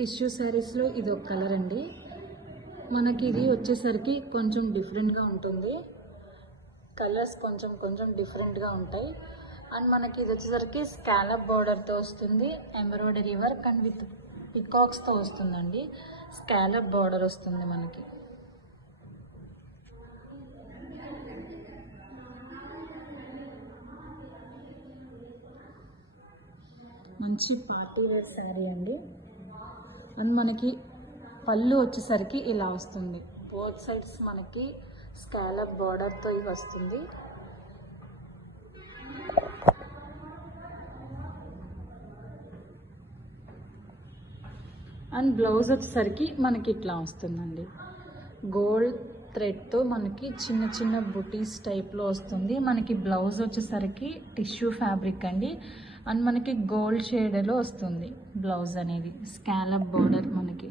Tissue శారీస్లో ఇది ఒక కలర్ అండి. మనకి ఇది వచ్చేసరికి కొంచెం డిఫరెంట్గా ఉంటుంది. కలర్స్ కొంచెం కొంచెం డిఫరెంట్గా ఉంటాయి. అండ్ మనకి ఇది వచ్చేసరికి స్కాలప్ బార్డర్తో వస్తుంది. ఎంబ్రాయిడరీ వర్క్ అండ్ విత్ పికాక్స్తో వస్తుందండి. స్కాలప్ బార్డర్ వస్తుంది మనకి. మంచి పార్టీ వేర్ శారీ అండి. అండ్ మనకి పళ్ళు వచ్చేసరికి ఇలా వస్తుంది. బోత్ సైడ్స్ మనకి స్కాలప్ బార్డర్తో ఇవి వస్తుంది. అండ్ బ్లౌజ్ వచ్చేసరికి మనకి ఇట్లా వస్తుందండి. గోల్డ్ థ్రెడ్తో మనకి చిన్న చిన్న బుటీస్ టైప్లో వస్తుంది. మనకి బ్లౌజ్ వచ్చేసరికి టిష్యూ ఫ్యాబ్రిక్ అండి. అండ్ మనకి గోల్డ్ షేడ్లో వస్తుంది బ్లౌజ్ అనేది. స్కాలప్ బార్డర్ మనకి.